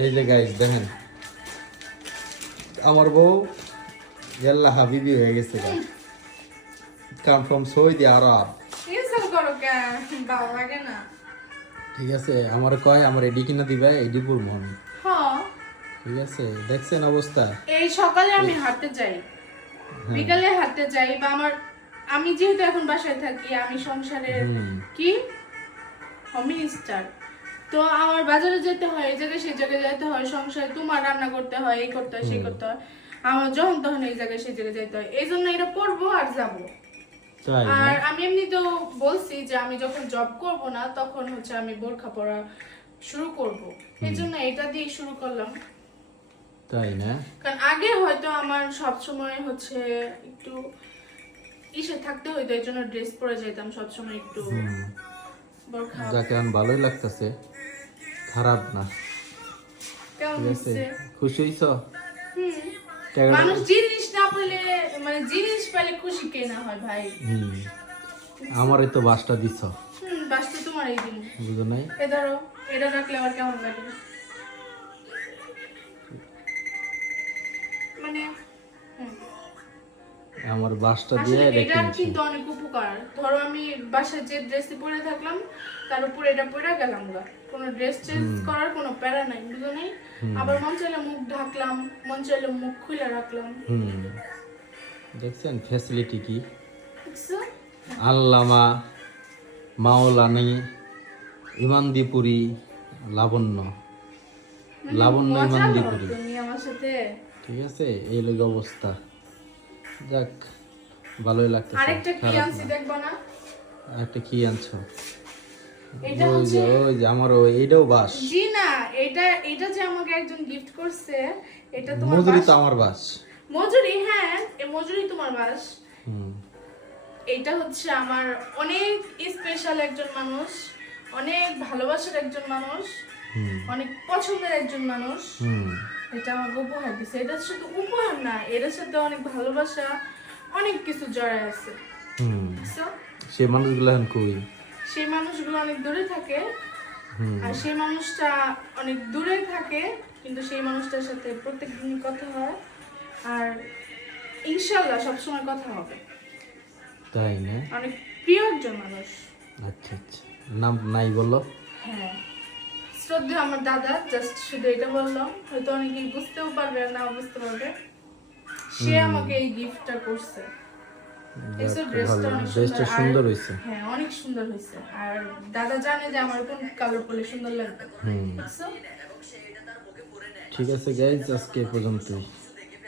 এই যে গাইস দেখেন আমার বউ ইয়াল্লা হাবিবি হয়ে গেছে কাম ফ্রম সৌদি আরব। ইনসাল করো কে ভালো লাগে না। ঠিক আছে আমার কয় আমার এডি কিনা দিবা এডি পড়বো আমি। হ্যাঁ ঠিক আছে দেখছেন অবস্থা। এই সকালে আমি হাঁটতে যাই, বিকালে হাঁটতে যাই, বা আমি যেহেতু এখন বাসায় থাকি, আমি সংসারের কি হোম মিনিস্টার, তো আমার বাজারে যেতে হয়, এই জায়গায় সেই জায়গায় যেতে হয়, সংসারে তোমার রান্না করতে হয়, এই করতে হয়, সেই করতে হয়, আমার যখন তখন এই জায়গায় সেই জায়গায় যেতে হয়, এই জন্য এটা করবো আর যাবো। আর আমি এমনি তো বলছি যে আমি যখন জব করব না তখন হচ্ছে আমি বোরখা পরা শুরু করব, এই জন্য এটা দিয়ে শুরু করলাম। তাই না? কারণ আগে হয়তো আমার সব সময় হচ্ছে একটু ইসে থাকতে হইতো, এই জন্য ড্রেস পরে যেতাম সব সময় একটু বোরখা। যাকে আন ভালোই লাগতেছে, খারাপ না। কেমন ঠিক আছে হচ্ছে? খুশি হইছো? মানুষ জিনিস না পেলে, মানে জিনিস পেলে খুশি কে না হয় ভাই। আমারই তো বাসটা দিছ। বাস তো তোমার এই দিন বুঝো নাই? এ ধরো এটা রাখলে আবার কেমন লাগে, মানে আমার বাসটা দিয়ে আসলে এটা এটা কিনছি। কিন্তু অনেক উপকার। ধরো আমি বাসায় যে ড্রেসটি পরে থাকলাম তার উপরে এটা পরে গেলাম গা, কোনো ড্রেস চেঞ্জ করার কোনো প্যারা নাই, বুঝো নাই? আবার মন চাইলে মুখ ঢাকলাম, মন চাইলে মুখ খুলে রাখলাম। দেখছেন ফ্যাসিলিটি কি? দেখছো? আল্লামা মাওলানি ইমানদীপুরি লাবণ্য, মানে লাবণ্য মজা লো ইমানদীপুরি। তুমি আমার সাথে। ঠিক আছে এই লোক অবস্থা। যাক ভালোই লাগতেছে। আরেকটা কি খারাপ আনছি না। দেখবা না? একটা কি আনছো? এটা ওই হচ্ছে যে আমার এইটাও বাস। জি না, এটা যে আমাকে একজন গিফট করছে, এটা তোমার মজুরি বাস। তো আমার বাস। মজুরি, হ্যাঁ এই মজুরি তোমার বাস। হুম এটা হচ্ছে আমার অনেক স্পেশাল একজন মানুষ, অনেক ভালোবাসার একজন মানুষ, অনেক পছন্দের একজন মানুষ। এটা আমাকে উপহার দিছে। এটা শুধু উপহার না, এর সাথে অনেক ভালোবাসা, অনেক কিছু জড়ায় আছে। বুঝছো? সে মানুষগুলো এখন কই? সেই মানুষগুলো অনেক দূরে থাকে, আর সেই মানুষটা অনেক দূরে থাকে, কিন্তু সেই মানুষটার সাথে প্রত্যেকদিনই কথা হয়, আর ইনশাআল্লাহ সবসময় কথা হবে। তাই না? অনেক প্রিয় একজন মানুষ। আচ্ছা আচ্ছা নাম নাই বলো? হ্যাঁ শ্রদ্ধা আমার দাদা, জাস্ট শুধু এটা বললাম, হয়তো অনেকেই বুঝতেও পারবে আর নাও বুঝতে পারবে। সে আমাকে এই গিফটটা করছে। ড্রেসটা অনেক ড্রেসটা সুন্দর হয়েছে। হ্যাঁ অনেক সুন্দর হয়েছে, আর দাদা জানে যে আমার কোন কালার পরলে সুন্দর লাগবে। ঠিক আছে গাইজ আজকে এ পর্যন্তই।